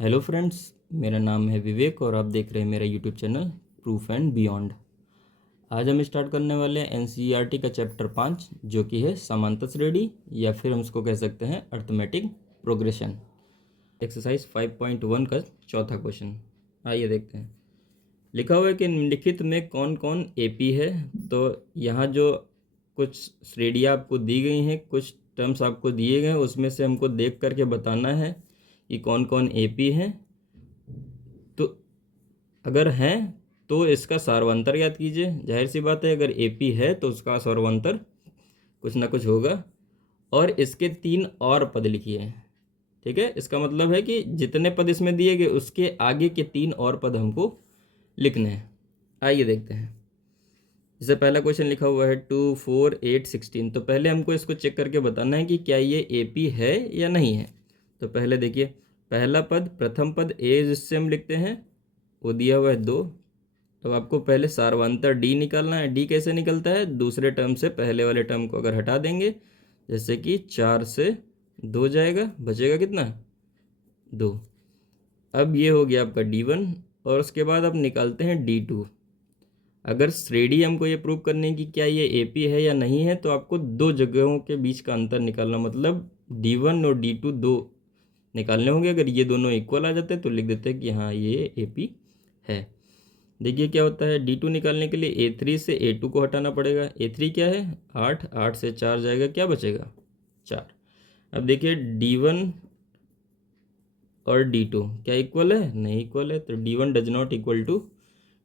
Hello friends, मेरा नाम है विवेक और आप देख रहे हैं मेरा YouTube channel proof and beyond. आज हम स्टार्ट करने वाले हैं एनसीईआरटी का चैप्टर 5 जो कि है समांतर श्रेणी या फिर हम उसको कह सकते हैं अर्थमेटिक प्रोग्रेशन। एक्सरसाइज 5.1 का चौथा क्वेश्चन आइए देखते हैं। लिखा हुआ है कि निम्नलिखित में कौन कौन एपी है। तो यहाँ जो कुछ श्रेणियाँ आपको दी गई हैं, कुछ टर्म्स आपको दिए गए हैं, उसमें से हमको देख करके बताना है कि कौन कौन एपी हैं। तो अगर हैं तो इसका सार्वंतर याद कीजिए। जाहिर सी बात है, अगर एपी है तो उसका सार्वंतर कुछ ना कुछ होगा। और इसके 3 और पद लिखिए। ठीक है, इसका मतलब है कि जितने पद इसमें दिए गए उसके आगे के 3 और पद हमको लिखने हैं। आइए देखते हैं। जैसे पहला क्वेश्चन लिखा हुआ है 2, 4, 8, 16। तो पहले हमको इसको चेक करके बताना है कि क्या ये एपी है या नहीं है। तो पहले देखिए, पहला पद प्रथम पद ए जिससे हम लिखते हैं वो दिया हुआ है 2। तो आपको पहले सार्वंतर डी निकालना है। डी कैसे निकलता है? दूसरे टर्म से पहले वाले टर्म को अगर हटा देंगे, जैसे कि 4 से 2 जाएगा, बचेगा कितना? 2। अब ये हो गया आपका D1 और उसके बाद अब निकालते हैं D2। अगर श्रेणी हमको ये प्रूव करनी है कि क्या ये एपी है या नहीं है, तो आपको 2 जगहों के बीच का अंतर निकालना, मतलब D1 और D2 दो निकालने होंगे। अगर ये दोनों इक्वल आ जाते हैं तो लिख देते हैं कि हाँ ये एपी है। देखिए क्या होता है, D2 निकालने के लिए A3 से A2 को हटाना पड़ेगा। A3 क्या है? 8, 8 से 4 जाएगा, क्या बचेगा? 4। अब देखिए D1 और D2 क्या इक्वल है? नहीं इक्वल है, तो D1 does not equal to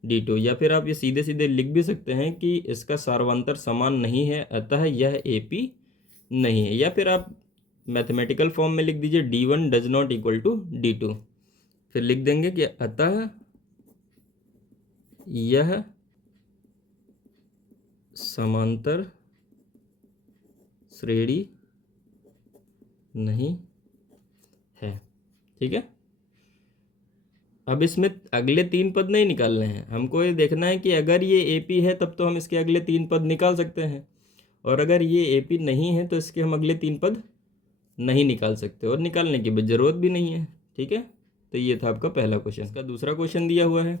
D2। या फिर आप ये सीधे सीधे लिख भी सकते हैं कि इसका सार्वंतर समान नहीं है, अतः यह AP नहीं है। या फिर आप मैथमेटिकल फॉर्म में लिख दीजिए D1 does not equal to D2। फिर लिख देंगे कि अतः यह समांतर श्रेणी नहीं है। ठीक है, अब इसमें अगले 3 पद नहीं निकालने हैं, हमको ये देखना है कि अगर ये एपी है तब तो हम इसके अगले 3 पद निकाल सकते हैं, और अगर ये एपी नहीं है तो इसके हम अगले 3 पद नहीं निकाल सकते और निकालने की ज़रूरत भी नहीं है। ठीक है, तो ये था आपका पहला क्वेश्चन। इसका दूसरा क्वेश्चन दिया हुआ है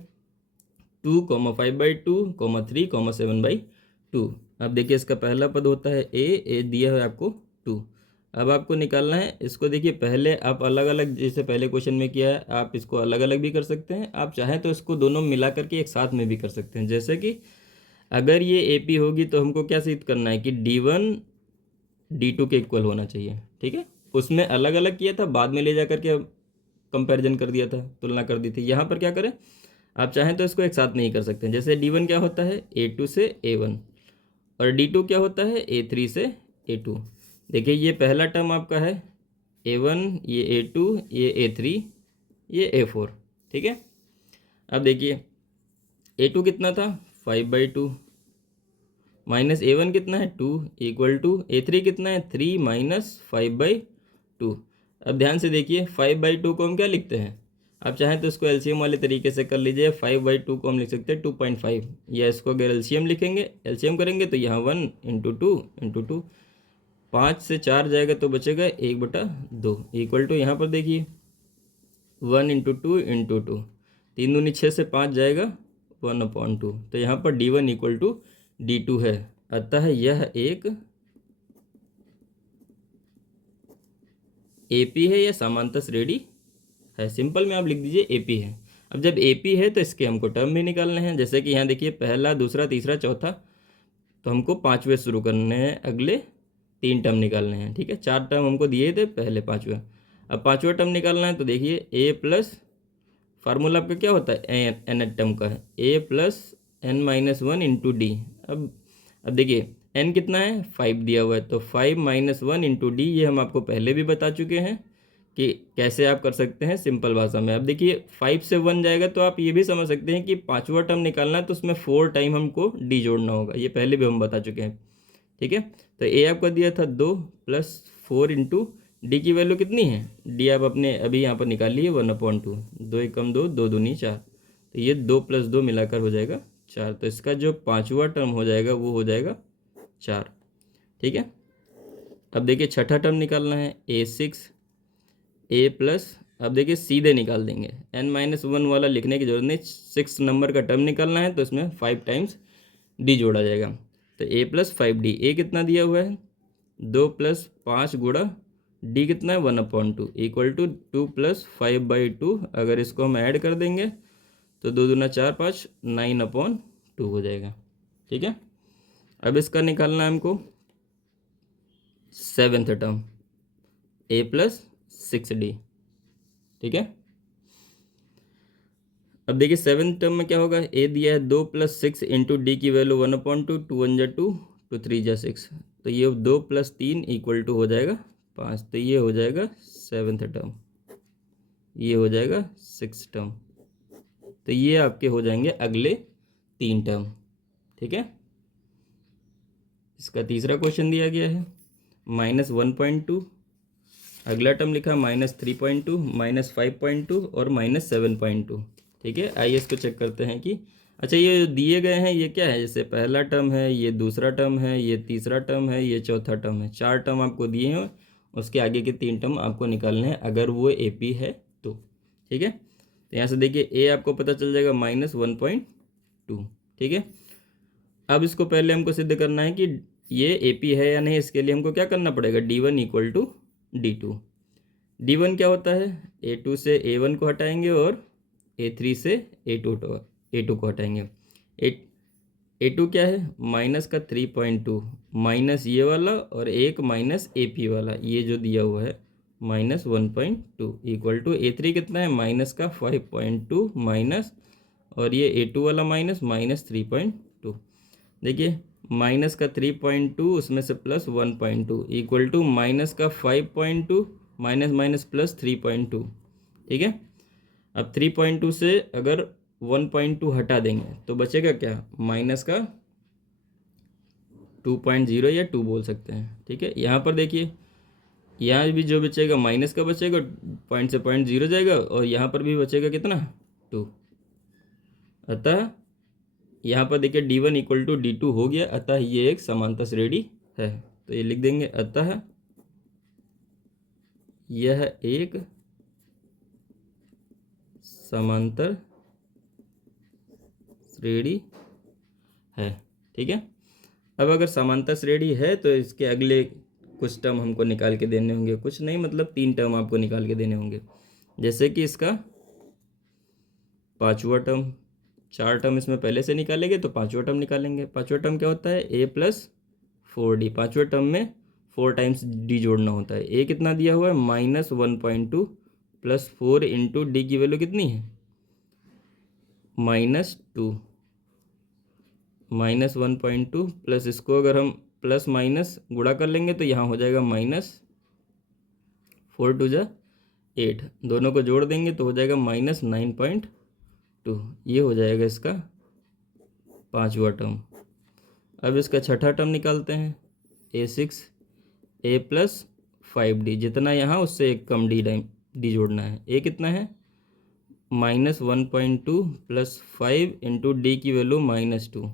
2, 5/2, 3, 7/2। अब देखिए इसका पहला पद होता है ए दिया है आपको 2। अब आपको निकालना है इसको। देखिए पहले आप अलग अलग, जैसे पहले क्वेश्चन में किया है, आप इसको अलग अलग भी कर सकते हैं। आप चाहें तो इसको दोनों मिला करके एक साथ में भी कर सकते हैं। जैसे कि अगर ये एपी होगी तो हमको क्या सिद्ध करना है कि D1 D2 के इक्वल होना चाहिए। ठीक है, उसमें अलग अलग किया था, बाद में ले जा करके कंपैरिजन कर दिया था, तुलना कर दी थी। यहाँ पर क्या करें, आप चाहें तो इसको एक साथ नहीं कर सकते हैं। जैसे D1 क्या होता है? A2 से A1, और D2 क्या होता है? A3 से A2। देखिए ये पहला टर्म आपका है A1, ये A2, ये A3, ये A4। ठीक है, अब देखिए A2 कितना था? 5/2 माइनस A1 कितना है? 2 इक्वल टू A3 कितना है? 3 माइनस 5/2। अब ध्यान से देखिए 5/2 को हम क्या लिखते हैं? आप चाहें तो इसको एलसीएम वाले तरीके से कर लीजिए। 5/2 को हम लिख सकते हैं 2.5, या इसको अगर एलसीएम लिखेंगे, एलसीएम करेंगे तो यहाँ 1 इंटू 2 इंटू 2, 5 से 4 जाएगा तो बचेगा 1/2 इक्वल टू, यहाँ पर देखिए 1 इंटू 2 इंटू 2, 3 दूनी 6 से 5 जाएगा 1/2। तो यहाँ पर D1 इक्वल टू D2 है, अतः यह एक एपी है या समांतर श्रेणी है। सिंपल में आप लिख दीजिए एपी है। अब जब एपी है तो इसके हमको टर्म भी निकालने हैं। जैसे कि यहाँ देखिए पहला, दूसरा, तीसरा, चौथा, तो हमको 5वें शुरू करने हैं, अगले 3 टर्म निकालने हैं। ठीक है, 4 टर्म हमको दिए थे पहले, 5वां। अब 5वां टर्म निकालना है तो देखिए ए प्लस, फार्मूला आपका क्या होता है? एन टर्म का है A plus n-1 into D. अब देखिए n कितना है? 5 दिया हुआ है, तो 5 माइनस 1 इंटू डी। ये हम आपको पहले भी बता चुके हैं कि कैसे आप कर सकते हैं सिंपल भाषा में। अब देखिए 5 से 1 जाएगा तो आप ये भी समझ सकते हैं कि 5वां टर्म निकालना है तो उसमें 4 टाइम हमको डी जोड़ना होगा। ये पहले भी हम बता चुके हैं। ठीक है, तो ए आपका दिया था 2 प्लस 4 इंटू डी की वैल्यू कितनी है? डी आप अपने अभी यहाँ पर निकाल लिए 1/2। 2 एकम 2, 2 दूनी 4, तो ये 2 प्लस 2 मिलाकर हो जाएगा 4। तो इसका जो 5वां टर्म हो जाएगा वो हो जाएगा 4। ठीक है, अब देखिए छठा टर्म निकालना है A6, A प्लस अब देखिए सीधे निकाल देंगे, n-1 वाला लिखने की जरूरत नहीं, 6 नंबर का टर्म निकालना है तो इसमें 5 टाइम्स डी जोड़ा जाएगा। तो a प्लस 5d, ए कितना दिया हुआ है 2 प्लस 5 गुणा डी कितना है 1/2 इक्वल टू 2 प्लस 5/2। अगर इसको हम ऐड कर देंगे तो 2 दूना 4 5 9/2 हो जाएगा। ठीक है, अब इसका निकालना है हमको 7th term a plus 6d। ठीक है, अब देखिए 7th टर्म में क्या होगा, a दिया है 2 प्लस 6 इंटू डी की वैल्यू 1/2, 2 1 जा 2, 2 3 जा 6, तो ये 2 प्लस 3 इक्वल टू हो जाएगा 5, तो ये हो जाएगा 7th टर्म, ये हो जाएगा 6th टर्म। तो ये आपके हो जाएंगे अगले 3 टर्म। ठीक है, इसका तीसरा क्वेश्चन दिया गया है -1.2, अगला टर्म लिखा -3.2, -5.2 और -7.2। ठीक है, आइए इसको चेक करते हैं कि अच्छा ये जो दिए गए हैं ये क्या है, जैसे पहला टर्म है, ये दूसरा टर्म है, ये तीसरा टर्म है, ये चौथा टर्म है, 4 टर्म आपको दिए हैं, उसके आगे के 3 टर्म आपको निकालने हैं अगर वो AP है तो। ठीक है, तो यहाँ से देखिए a आपको पता चल जाएगा -1.2। ठीक है, अब इसको पहले हमको सिद्ध करना है कि ये AP है या नहीं। इसके लिए हमको क्या करना पड़ेगा, D1 equal to D2। D1 क्या होता है, A2 से A1 को हटाएंगे और A3 से A2 को हटाएंगे। A2 क्या है, माइनस का 3.2 माइनस ये वाला और एक माइनस AP वाला, ये जो दिया हुआ है -1.2 इक्वल टू A3 कितना है माइनस का 5.2 माइनस और ये A2 वाला माइनस 3.2। देखिए माइनस का 3.2 उसमें से प्लस 1.2 इक्वल टू माइनस का 5.2 माइनस माइनस प्लस 3.2। ठीक है, अब 3.2 से अगर 1.2 हटा देंगे तो बचेगा क्या, माइनस का 2.0 या 2 बोल सकते हैं। ठीक है, यहाँ पर देखिए यहाँ भी जो बचेगा माइनस का बचेगा, पॉइंट से 0.0 जाएगा और यहाँ पर भी बचेगा कितना 2। अतः यहाँ पर देखिए D1 इक्वल टू D2 हो गया, अतः ये एक समांतर श्रेणी है। तो ये लिख देंगे, अतः यह एक समांतर श्रेणी है। ठीक है, अब अगर समांतर श्रेणी है तो इसके अगले कुछ टर्म हमको निकाल के देने होंगे, कुछ नहीं मतलब 3 टर्म आपको निकाल के देने होंगे। जैसे कि इसका 5वां टर्म, 4 टर्म इसमें पहले से निकालेंगे तो 5वां टर्म निकालेंगे। 5वां टर्म क्या होता है, a प्लस 4d। 5वें टर्म में 4 टाइम्स d जोड़ना होता है। a कितना दिया हुआ है -1.2 प्लस 4 इंटू डी की वैल्यू कितनी है -2, -1.2 प्लस इसको अगर हम प्लस माइनस गुणा कर लेंगे तो यहाँ हो जाएगा -4 2 जा 8, दोनों को जोड़ देंगे तो हो जाएगा -9.2। ये हो जाएगा इसका 5वां टर्म। अब इसका छठा टर्म निकालते हैं, A6 a प्लस 5d, जितना यहाँ उससे एक कम डी जोड़ना है। a कितना है -1.2 प्लस 5 इंटू डी की वैल्यू -2।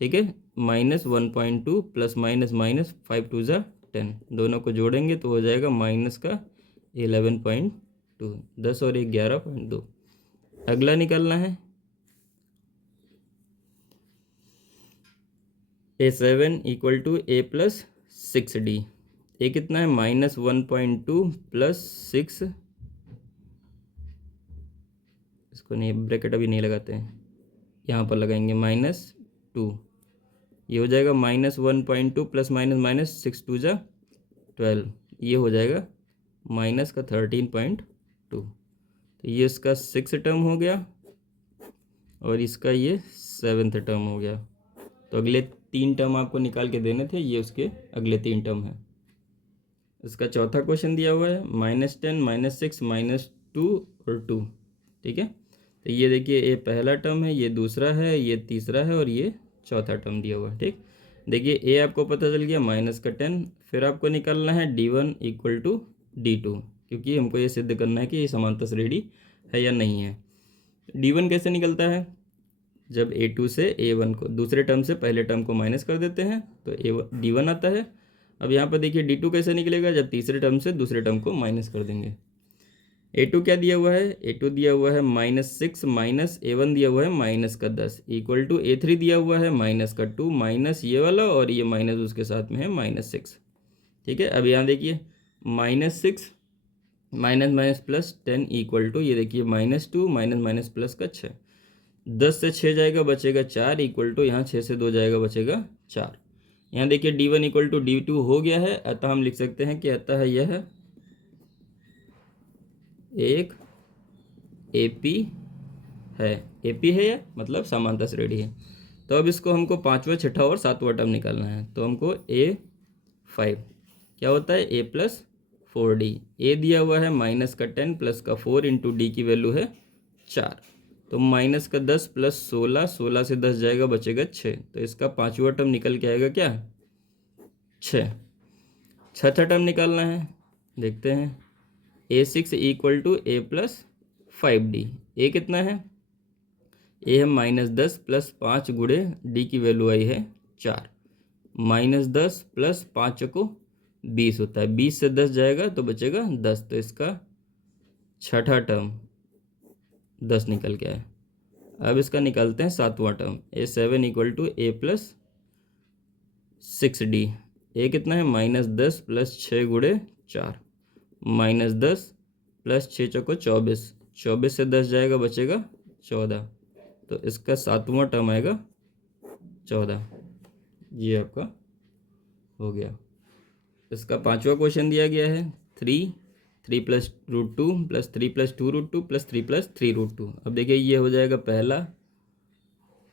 ठीक है, -1.2 प्लस माइनस 5 2 जा 10, दोनों को जोड़ेंगे तो हो जाएगा माइनस का 11.2, 10 और 1 11.2। अगला निकालना है A7 equal to a plus 6d। a कितना है -1.2 प्लस 6, इसको नहीं ब्रैकेट अभी नहीं लगाते हैं, यहाँ पर लगाएंगे -2, ये हो जाएगा -1.2 प्लस माइनस 6 2 जा 12, ये हो जाएगा माइनस का 13.2। तो ये इसका 6 टर्म हो गया और इसका ये 7th टर्म हो गया। तो अगले 3 टर्म आपको निकाल के देने थे, ये उसके अगले 3 टर्म हैं। इसका चौथा क्वेश्चन दिया हुआ है -10 -6 -2 और 2। ठीक है, तो ये देखिए ये पहला टर्म है, ये दूसरा है, ये तीसरा है और ये चौथा टर्म दिया हुआ है। ठीक, देखिए ए आपको पता चल गया -10, फिर आपको निकालना है D1 इक्वल टू D2, क्योंकि हमको ये सिद्ध करना है कि ये समांतर श्रेणी है या नहीं है। D1 कैसे निकलता है, जब A2 से A1 को दूसरे टर्म से पहले टर्म को माइनस कर देते हैं तो D1 आता है। अब यहाँ पर देखिए D2 कैसे निकलेगा, जब तीसरे टर्म से दूसरे टर्म को माइनस कर देंगे। A2 क्या दिया हुआ है, A2 दिया हुआ है -6 माइनस A1 दिया हुआ है -10 इक्वल टू A3 दिया हुआ है -2 माइनस ये वाला और ये माइनस उसके साथ में है -6। ठीक है, अब यहाँ देखिए -6 minus minus plus 10 equal to ये देखिए -2 माइनस माइनस प्लस का 6। 10 से 6 जाएगा बचेगा 4 इक्वल टू यहाँ 6 से 2 जाएगा बचेगा 4। यहाँ देखिए D1 इक्वल टू D2 हो गया है, अतः हम लिख सकते हैं कि अतः यह एक AP है। AP है यह मतलब समांतर श्रेणी है। तो अब इसको हमको पाँचवा छठा और सातवां टर्म निकालना है। तो हमको A5 क्या होता है A+4D। A दिया हुआ है -10 प्लस का 4 इंटू डी की वैल्यू है 4। तो -10 प्लस 16, 16 से 10 जाएगा बचेगा 6। तो इसका पाँचवा टर्म निकल के आएगा क्या 6। छठा टर्म निकालना है, देखते हैं। A6 equal to A+5D। A कितना है, A है -10 प्लस 5 गुणे डी की वैल्यू आई है 4। -10 प्लस 5 को 20 होता है, 20 से 10 जाएगा तो बचेगा 10। तो इसका छठा टर्म 10 निकल के आया। अब इसका निकालते हैं सातवां term. A7 equal to A+6D। ए कितना है -10 प्लस 6 गुणे 4 -10 प्लस 6 चौको 24, 24 से 10 जाएगा बचेगा 14। तो इसका सातवां टर्म आएगा 14। ये आपका हो गया। इसका पांचवा क्वेश्चन दिया गया है 3 plus √2 plus 3 plus 2√2 plus 3 plus 3√2। अब देखिए ये हो जाएगा पहला,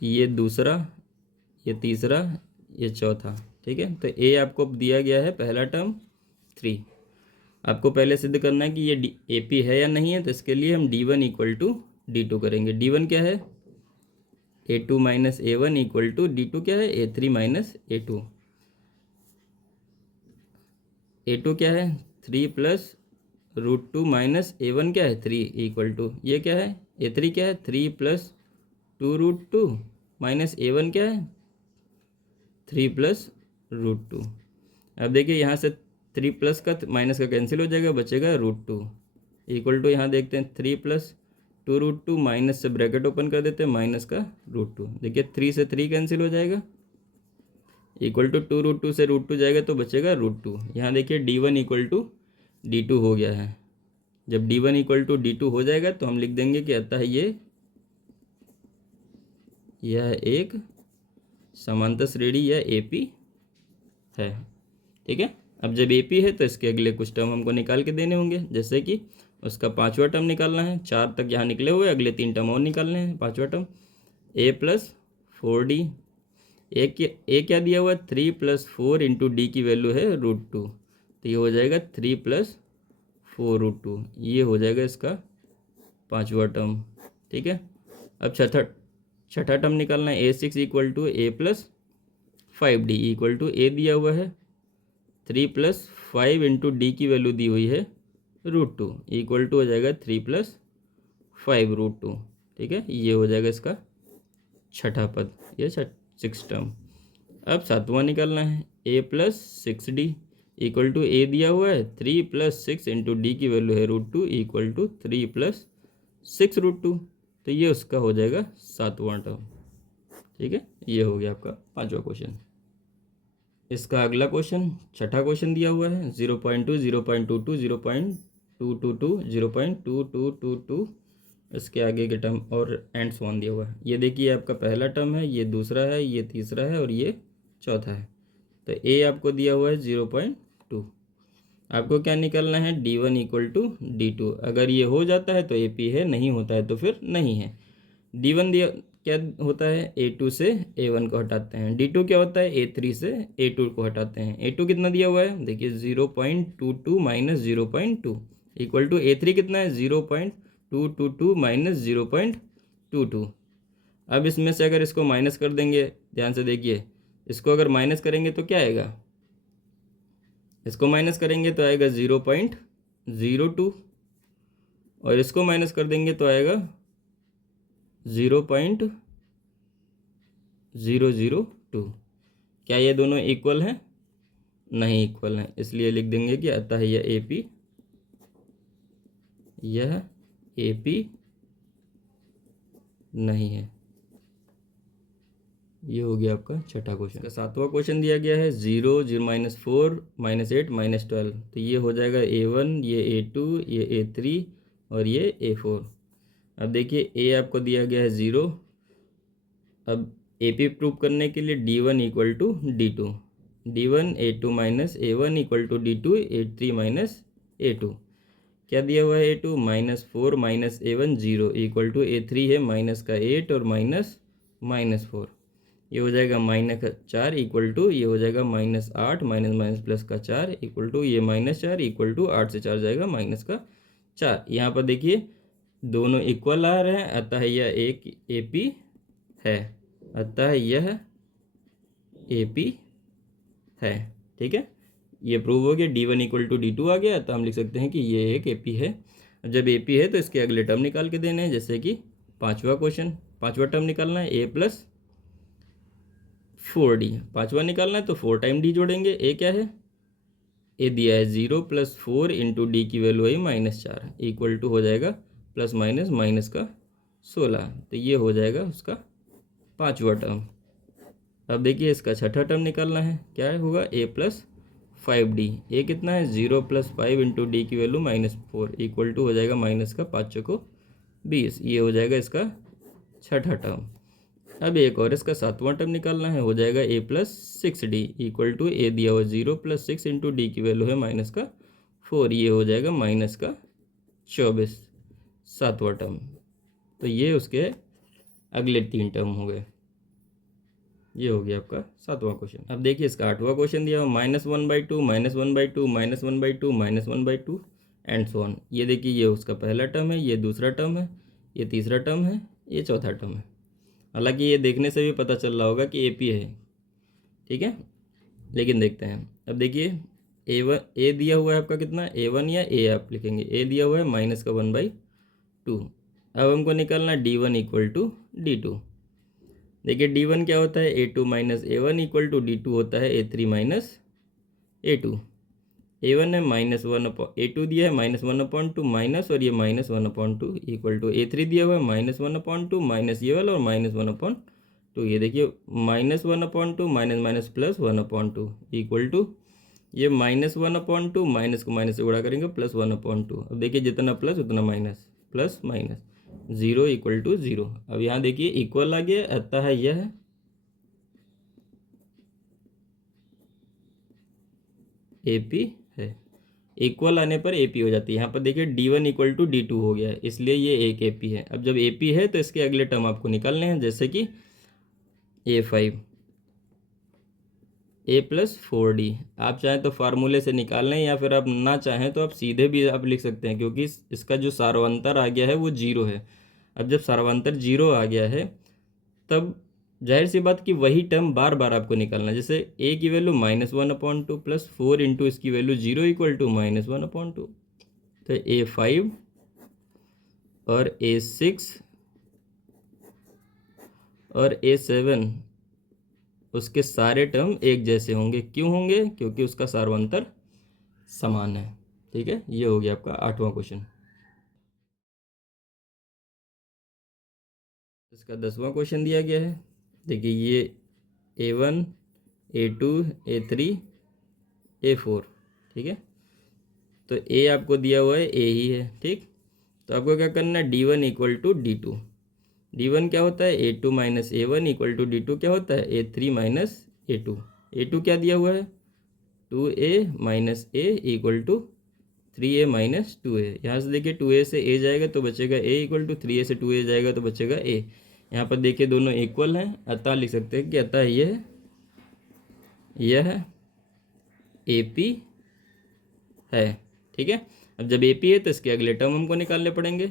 ये दूसरा, ये तीसरा, ये चौथा। ठीक है, तो ए आपको दिया गया है पहला टर्म 3। आपको पहले सिद्ध करना है कि ये AP है या नहीं है। तो इसके लिए हम D1 इक्वल टू D2 करेंगे। D1 क्या है A2 minus A1 equal to D2 क्या है A3 माइनस A2। A2 क्या है 3 प्लस √2 माइनस A1 क्या है 3 इक्वल टू ये क्या है A3 क्या है 3 प्लस 2√2 माइनस A1 क्या है 3 प्लस √2। अब देखिए यहाँ से 3 प्लस का माइनस का कैंसिल हो जाएगा, बचेगा √2 इक्वल टू यहाँ देखते हैं 3 प्लस 2√2 माइनस से ब्रैकेट ओपन कर देते हैं माइनस का √2। देखिए 3 से 3 कैंसिल हो जाएगा इक्वल टू 2√2 से √2 जाएगा तो बचेगा √2। यहाँ देखिए D1 इक्वल टू D2 हो गया है। जब D1 इक्वल टू D2 हो जाएगा तो हम लिख देंगे कि अतः यह एक समांतर श्रेणी या AP है। ठीक है, अब जब AP है तो इसके अगले कुछ टर्म हमको निकाल के देने होंगे, जैसे कि उसका पांचवा टर्म निकालना है। 4 तक यहाँ निकले हुए, अगले 3 टर्म और निकालने हैं। पांचवा टर्म A+4D। ए क्या दिया हुआ है 3 प्लस 4 इंटू डी की वैल्यू है √2। तो ये हो जाएगा 3 प्लस 4√2। ये हो जाएगा इसका पांचवा टर्म। ठीक है, अब छठा टर्म निकालना है। A6 equal to A+5D equal to A दिया हुआ है 3 प्लस 5 इंटू डी की वैल्यू दी हुई है √2 इक्वल टू हो जाएगा 3 प्लस 5√2। ठीक है, ये हो जाएगा इसका छठा पद, ये 6 टर्म। अब सातवां निकालना है A+6D इक्वल टू A दिया हुआ है 3 प्लस 6 इंटू डी की वैल्यू है √2 इक्वल टू 3 प्लस 6√2। तो ये उसका हो जाएगा सातवां टर्म। ठीक है, ये हो गया आपका पांचवा क्वेश्चन। इसका अगला क्वेश्चन छठा क्वेश्चन दिया हुआ है 0.2 0.22 0.222 0.2222। इसके आगे के टर्म और एंड सो ऑन दिया हुआ है। ये देखिए आपका पहला टर्म है, ये दूसरा है, ये तीसरा है और ये चौथा है। तो A आपको दिया हुआ है 0.2। आपको क्या निकालना है D1 इक्वल टू D2। अगर ये हो जाता है तो AP है, नहीं होता है तो फिर नहीं है। D1 दिया क्या होता है A2 से A1 को हटाते हैं। D2 क्या होता है A3 से A2 को हटाते हैं। A2 कितना दिया हुआ है देखिए 0.22 माइनस 0.2 इक्वल टू A3 कितना है 0.222 माइनस 0.22। अब इसमें से अगर इसको माइनस कर देंगे, ध्यान से देखिए, इसको अगर माइनस करेंगे तो क्या आएगा, इसको माइनस करेंगे तो आएगा 0.02 और इसको माइनस कर देंगे तो आएगा 0.002। क्या ये दोनों इक्वल हैं? नहीं इक्वल हैं, इसलिए लिख देंगे कि अतः यह AP यह ए पी नहीं है। ये हो गया आपका छठा क्वेश्चन। इसका सातवां क्वेश्चन दिया गया है 0, 0 -4 -8 -12। तो ये हो जाएगा A1, ये A2, ये A3 और ये A4। अब देखिए ए आपको दिया गया है 0। अब ए पी प्रूव करने के लिए D1 equal to D2, D1 A2 minus A1 equal to D2 A3 minus A2। क्या दिया हुआ है A2 -4 minus A1 0 equal to A3 है माइनस का 8 और -4। ये हो जाएगा -4 इक्वल टू, ये हो जाएगा -8 माइनस माइनस प्लस का 4 इक्वल टू ये -4 इक्वल टू 8 से 4 जाएगा माइनस का 4। यहाँ पर देखिए दोनों इक्वल आ रहे हैं, अतः यह एक ए पी है, अतः यह ए पी है। ठीक है, ये प्रूव हो गया। D1 इक्वल टू D2 आ गया, तो हम लिख सकते हैं कि ये एक ए पी है। जब ए पी है तो इसके अगले टर्म निकाल के देने हैं, जैसे कि पाँचवा क्वेश्चन, पाँचवा टर्म निकालना है A + 4D। पाँचवा निकालना है तो 4 टाइम D जोड़ेंगे। ए क्या है, ए दिया है 0 + 4 इंटू डी की वैल्यू आई -4 इक्वल टू हो जाएगा प्लस माइनस माइनस का 16। तो ये हो जाएगा उसका पाँचवा टर्म। अब देखिए इसका छठा टर्म निकालना है, क्या होगा A + 5D। ए कितना है 0 + 5 इंटू डी की वैल्यू -4 इक्वल टू हो जाएगा माइनस का 5 चौको 20। ये हो जाएगा इसका छठा टर्म। अब एक और इसका सातवां टर्म निकालना है, हो जाएगा A + 6D इक्वल टू ए दिया हुआ 0 + 6 इंटू डी की वैल्यू है -4। ये हो जाएगा -24, सातवां टर्म। तो ये उसके अगले 3 टर्म हो गए। ये हो गया आपका सातवां क्वेश्चन। अब देखिए इसका आठवां क्वेश्चन दिया हुआ -1/2 -1/2 -1/2 -1/2 एंड सो ऑन। ये देखिए ये उसका पहला टर्म है, ये दूसरा टर्म है, ये तीसरा टर्म है, ये चौथा टर्म है। हालांकि ये देखने से भी पता चल रहा होगा कि ए पी है। ठीक है, लेकिन देखते हैं। अब देखिए A1, ए दिया हुआ है आपका कितना, A1 या ए आप लिखेंगे। ए दिया हुआ है -1/2। अब हमको निकालना D1 इक्वल टू D2। देखिए D1 क्या होता है, A2 - A1 equal to D2 होता है A3 - A2। A1 है -1, A2 दिया है -1/2 माइनस और ये -1/2 इक्वल टू A3 दिया हुआ है -1/2 माइनस ये वाला और -1/2। ये देखिए -1/2 minus minus plus 1/2 equal to ये -1/2 माइनस को माइनस से गुणा करेंगे +1/2। अब देखिए जितना प्लस उतना minus, plus minus 0 equal to 0। अब यहाँ देखिए इक्वल आ गया, अतः यह ए पी है। इक्वल आने पर ए पी हो जाती है। यहाँ पर देखिए D1 इक्वल टू D2 हो गया है, इसलिए ये एक ए पी है। अब जब ए पी है तो इसके अगले टर्म आपको निकालने हैं, जैसे कि A5, A + 4D। आप चाहें तो फार्मूले से निकाल लें, या फिर आप ना चाहें तो आप सीधे भी आप लिख सकते हैं, क्योंकि इसका जो सार्वंतर आ गया है वो 0 है। अब जब सार्वंतर 0 आ गया है तब जाहिर सी बात कि वही टर्म बार बार आपको निकालना है। जैसे ए की वैल्यू -1/2 + 4 इंटू इसकी वैल्यू 0 इक्वल टू -1/2। तो A5 और A6 और A7 उसके सारे टर्म एक जैसे होंगे। क्यों होंगे, क्योंकि उसका सार्वंतर समान है। ठीक है, ये हो गया आपका आठवां क्वेश्चन। इसका 10वां क्वेश्चन दिया गया है। देखिए ये A1 A2 A3 A4। ठीक है, तो ए आपको दिया हुआ है ए ही है। ठीक, तो आपको क्या करना है, D1 equal to D2। D1 क्या होता है, A2 - A1 equal to D2 क्या होता है, A3 - A2। A2 क्या दिया हुआ है, 2A - A equal to 3A - 2A। यहाँ से देखिए 2A से A जाएगा तो बचेगा A इक्वल टू 3A से 2A जाएगा तो बचेगा A। यहाँ पर देखिए दोनों इक्वल हैं, अतः लिख सकते हैं कि अतः यह ए पी है। ठीक है, अब जब ए पी है तो इसके अगले टर्म हमको निकालने पड़ेंगे।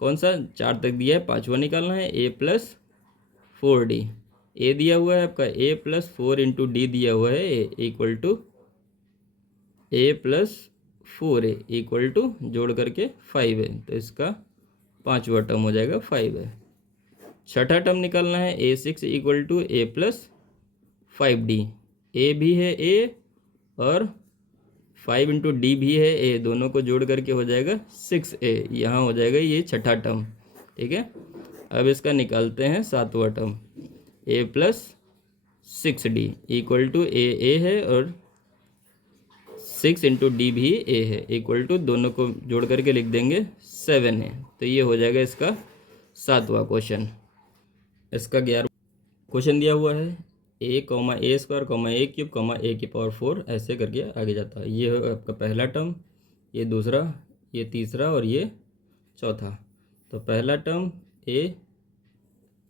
कौन सा, 4 तक दिया है, पाँचवा निकालना है, A + 4D। ए दिया हुआ है आपका A + 4 इंटू डी दिया हुआ है equal to A + 4A equal to जोड़ करके 5 है। तो इसका पाँचवा टर्म हो जाएगा 5 है। छठा टर्म निकालना है, A6 equal to A + 5D। ए भी है A और 5 इंटू डी भी है ए, दोनों को जोड़ करके हो जाएगा 6a, यहाँ हो जाएगा ये छठा टर्म। ठीक है, अब इसका निकालते हैं सातवां term, a plus 6d equal to a है और 6 इंटू डी भी ए है, इक्वल टू दोनों को जोड़ करके लिख देंगे 7 है। तो ये हो जाएगा इसका सातवां क्वेश्चन। इसका 11वां क्वेश्चन दिया हुआ है a comma a square comma a cube comma a की पावर 4, ऐसे करके आगे जाता है। ये है आपका पहला टर्म, ये दूसरा, ये तीसरा और ये चौथा। तो पहला टर्म ए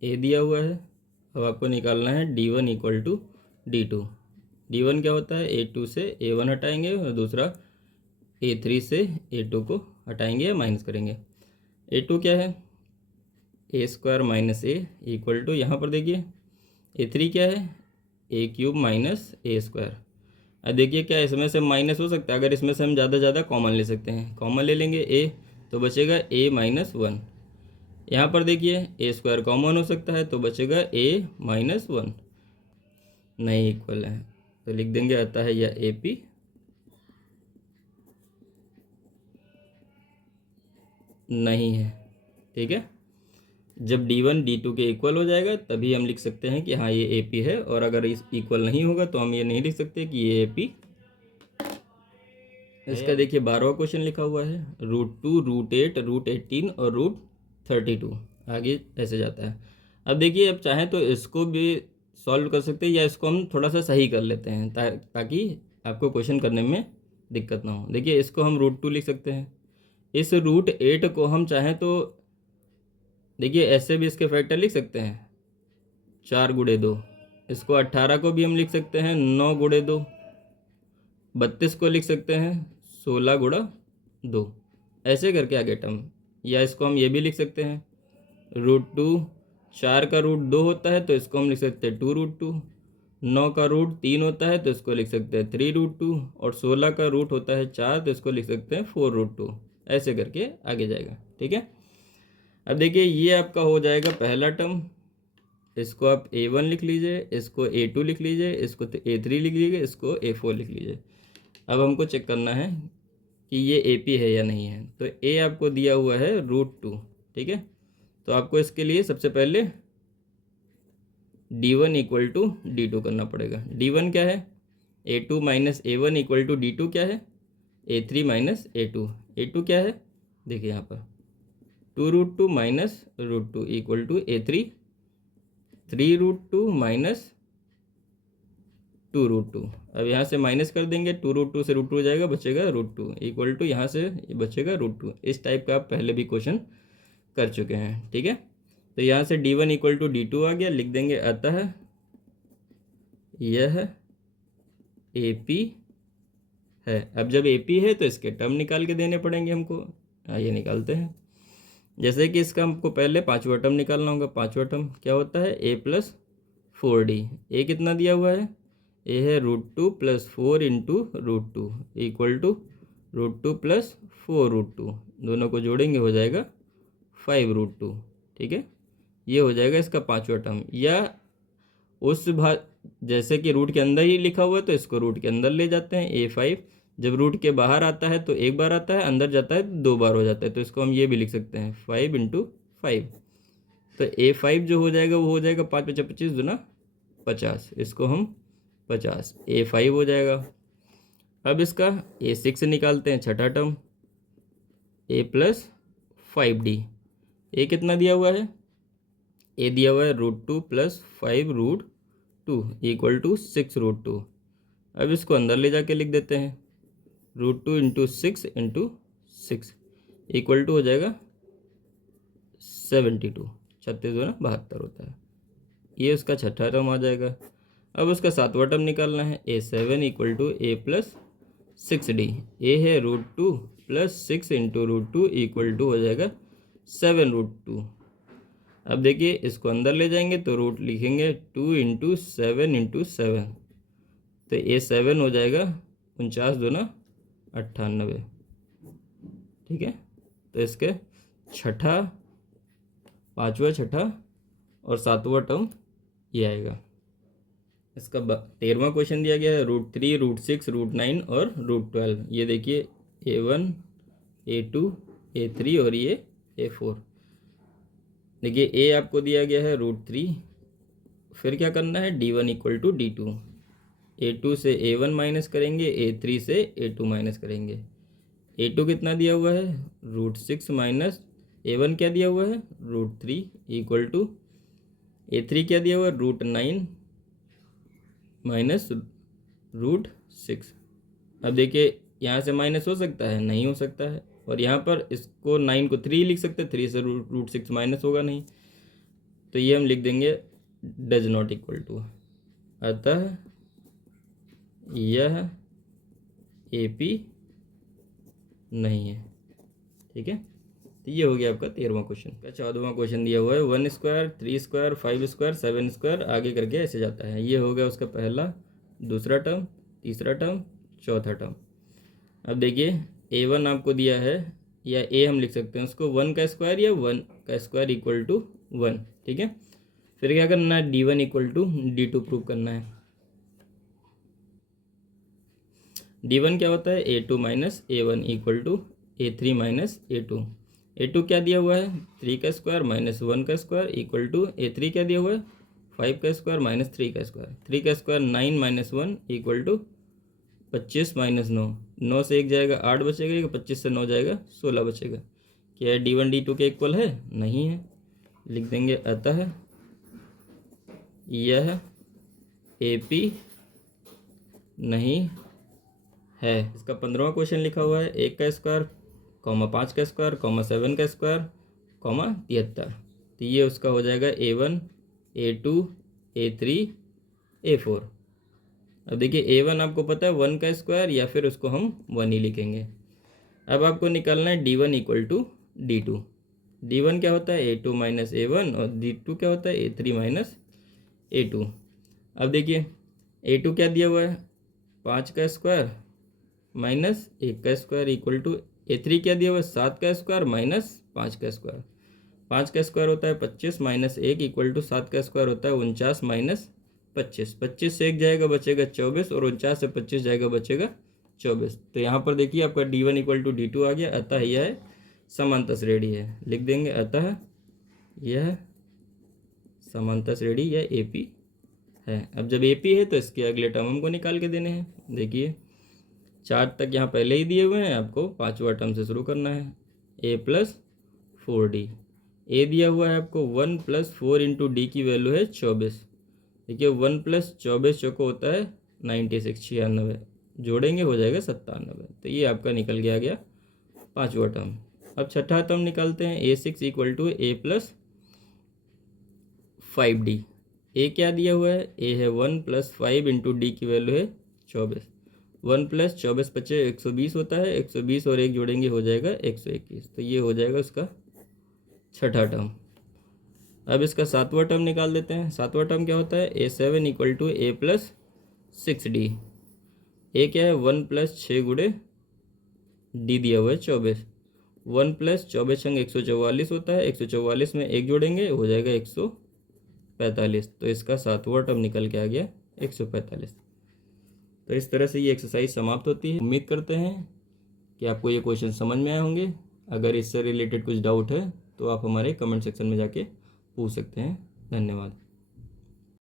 दिया हुआ है। अब आपको निकालना है d1 equal to d2। d1 क्या होता है, a2 से a1 हटाएंगे और दूसरा a3 से a2 को हटाएंगे या माइनस करेंगे। a2 क्या है, a square minus a equal to, यहाँ पर देखिए a3 क्या है, a cube minus a square. अब देखिए क्या इसमें से माइनस हो सकता है, अगर इसमें से हम ज़्यादा कॉमन ले सकते हैं, कॉमन ले लेंगे a तो बचेगा a माइनस 1। यहाँ पर देखिए ए स्क्वायर कॉमन हो सकता है तो बचेगा a माइनस 1, नहीं इक्वल है तो लिख देंगे आता है यह ए पी नहीं है। ठीक है, जब d1 d2 के इक्वल हो जाएगा तभी हम लिख सकते हैं कि हाँ ये ए पी है, और अगर इस इक्वल नहीं होगा तो हम ये नहीं लिख सकते कि ये ए पी। इसका देखिए 12वां क्वेश्चन लिखा हुआ है, √2 √8 √18 और √32, आगे ऐसे जाता है। अब देखिए अब चाहें तो इसको भी सॉल्व कर सकते हैं या इसको हम थोड़ा सा सही कर लेते हैं ताकि आपको क्वेश्चन करने में दिक्कत ना हो। देखिए इसको हम √2 लिख सकते हैं, इस √8 को हम चाहें तो देखिए ऐसे भी इसके फैक्टर लिख सकते हैं, 4 गुणे 2। इसको 18 को भी हम लिख सकते हैं 9 गुणे 2। 32 को लिख सकते हैं 16 गुणा 2, ऐसे करके आगे टर्म। या इसको हम ये भी लिख सकते हैं √2, 4 का रूट 2 होता है तो इसको हम लिख सकते हैं 2√2। 9 का रूट 3 होता है तो इसको लिख सकते हैं 3√2, और 16 का रूट होता है 4 तो इसको लिख सकते हैं 4√2, ऐसे करके आगे जाएगा। ठीक है, अब देखिए ये आपका हो जाएगा पहला टर्म, इसको आप a1 लिख लीजिए, इसको a2 लिख लीजिए, इसको a3 लिख लीजिए, इसको a4 लिख लीजिए। अब हमको चेक करना है कि ये AP है या नहीं है। तो a आपको दिया हुआ है √2। ठीक है, तो आपको इसके लिए सबसे पहले d1 इक्वल टू d2 करना पड़ेगा। d1 क्या है, a2 minus a1 equal to d2 क्या है, a3 माइनस a2। a2 क्या है, देखिए यहाँ पर 2√2 minus √2 equal to a3, 3√2 minus 2√2। अब यहाँ से माइनस कर देंगे, 2√2 से √2 हो जाएगा, बचेगा √2 इक्वल टू यहाँ से बचेगा √2। इस टाइप का आप पहले भी क्वेश्चन कर चुके हैं। ठीक है, तो यहाँ से d1 इक्वल टू d2 आ गया, लिख देंगे अतः यह AP है। अब जब AP है तो इसके टर्म निकाल के देने पड़ेंगे हमको। ये निकालते हैं, जैसे कि इसका हमको पहले पाँचवा टर्म निकालना होगा। पाँचवा टर्म क्या होता है, a प्लस 4d। a कितना दिया हुआ है, a है √2 plus 4 into √2 equal to √2 plus 4√2, दोनों को जोड़ेंगे हो जाएगा 5√2। ठीक है, ये हो जाएगा इसका पाँचवा टर्म। या उस जैसे कि रूट के अंदर ही लिखा हुआ है तो इसको रूट के अंदर ले जाते हैं, a5। जब रूट के बाहर आता है तो एक बार आता है, अंदर जाता है तो 2 बार हो जाता है, तो इसको हम ये भी लिख सकते हैं 5 इंटू 5। तो a5 जो हो जाएगा वो हो जाएगा 5 × 5 = 25 दूना 50, इसको हम 50 a5 हो जाएगा। अब इसका a6 निकालते हैं, छठा term a plus 5d। a कितना दिया हुआ है, a दिया हुआ है √2 प्लस 5√2 इक्वल टू 6√2। अब इसको अंदर ले जाके लिख देते हैं, √2 इंटू 6 इंटू 6 इक्वल टू हो जाएगा 72, 36 दूना 72 होता है। ये उसका छठा टर्म आ जाएगा। अब उसका सातवां टर्म निकालना है, a7 equal to a plus 6d। a है √2 प्लस 6 इंटू √2 इक्वल टू हो जाएगा 7√2। अब देखिए इसको अंदर ले जाएंगे तो रूट लिखेंगे 2 इंटू 7 इंटू 7, तो a7 हो जाएगा 49 दूना 98। ठीक है, तो इसके छठा, पाँचवा, छठा और सातवां टर्म ये आएगा। इसका 13वां क्वेश्चन दिया गया है √3, √6, √9 और √12। ये देखिए A1, A2, A3 और ये A4। देखिए A आपको दिया गया है √3, फिर क्या करना है D1 = D2। A2 से A1 माइनस करेंगे, A3 से A2 माइनस करेंगे। A2 कितना दिया हुआ है √6 माइनस A1 क्या दिया हुआ है √3 = A3 क्या दिया हुआ है √9 माइनस √6। अब देखिए यहाँ से माइनस हो सकता है, नहीं हो सकता है, और यहाँ पर इसको 9 को 3 लिख सकते हैं, 3 से √6 माइनस होगा नहीं, तो ये हम लिख देंगे डज नॉट इक्वल टू। अतः यह AP नहीं है। ठीक है, तो ये हो गया आपका 13वां क्वेश्चन का। 14वां क्वेश्चन दिया हुआ है 1 स्क्वायर, 3 स्क्वायर, 5 स्क्वायर, 7 स्क्वायर, आगे करके ऐसे जाता है। ये हो गया उसका पहला, दूसरा टर्म, तीसरा टर्म, चौथा टर्म। अब देखिए A1 आपको दिया है, या A हम लिख सकते हैं उसको 1 का स्क्वायर या 1 का स्क्वायर = 1। ठीक है, फिर क्या करना है D1 = D2 प्रूव करना है। D1 क्या होता है A2 minus A1 = A3 minus A2। A2 क्या दिया हुआ है 3 का स्क्वायर माइनस 1 का स्क्वायर = A3 क्या दिया हुआ है 5 का स्क्वायर माइनस 3 का स्क्वायर। 3 का स्क्वायर 9 माइनस 1 = 25 माइनस 9। 9 से 1 जाएगा 8 बचेगा, 25 से 9 जाएगा 16 बचेगा। क्या D1 D2 के इक्वल है? नहीं है। लिख देंगे अतः यह AP नहीं है। इसका 15वां क्वेश्चन लिखा हुआ है 1 का स्क्वायर, 5 का स्क्वायर, 7 का स्क्वायर, 73। तो ये उसका हो जाएगा A1, A2, A3, A4। अब देखिए A1 आपको पता है 1 का स्क्वायर, या फिर उसको हम 1 ही लिखेंगे। अब आपको निकालना है D1 = D2। D1 क्या होता है A2 माइनस A1, और D2 क्या होता है A3 माइनस A2। अब देखिए A2 क्या दिया हुआ है 5 का स्क्वायर माइनस 1 का स्क्वायर = A3 क्या दिया हुआ है 7 का स्क्वायर माइनस 5 का स्क्वायर। 5 का स्क्वायर होता है 25 माइनस 1 = 7 का स्क्वायर होता है 49 माइनस 25। 25 से 1 जाएगा बचेगा 24, और 49 से 25 जाएगा बचेगा 24। तो यहाँ पर देखिए आपका D1 = D2 आ गया। अतः यह समांतर श्रेणी है। लिख देंगे अतः यह समांतर श्रेणी या AP है। अब जब AP है तो इसके अगले टर्म हमको निकाल के देने हैं। देखिए 4 तक यहाँ पहले ही दिए हुए हैं, आपको 5वां टर्म से शुरू करना है। A + 4D। A दिया हुआ है आपको 1 + 4 × D की वैल्यू है 24। देखिए 1 + 24 चौको होता है 96, 96, जोड़ेंगे हो जाएगा 97। तो ये आपका निकल के आ गया 5वां टर्म। अब छठा टर्म निकालते हैं A6 = A + 5D। A क्या दिया हुआ है A है 1 + 5 × D की वैल्यू है 24। 1 + 24 = 120 होता है। 120 और 1 जोड़ेंगे हो जाएगा 121। तो ये हो जाएगा उसका छठा टर्म। अब इसका 7वां टर्म निकाल देते हैं। 7वां टर्म क्या होता है A7 = A + 6D। A क्या है 1 + 6 × D दिया हुआ है 24। 1 + 24 × 144 होता है। 144 में 1 जोड़ेंगे हो जाएगा 145। तो इसका 7वां टर्म निकल के आ गया 145। तो इस तरह से ये एक्सरसाइज समाप्त होती है। उम्मीद करते हैं कि आपको ये क्वेश्चन समझ में आए होंगे। अगर इससे रिलेटेड कुछ डाउट है तो आप हमारे कमेंट सेक्शन में जाके पूछ सकते हैं। धन्यवाद।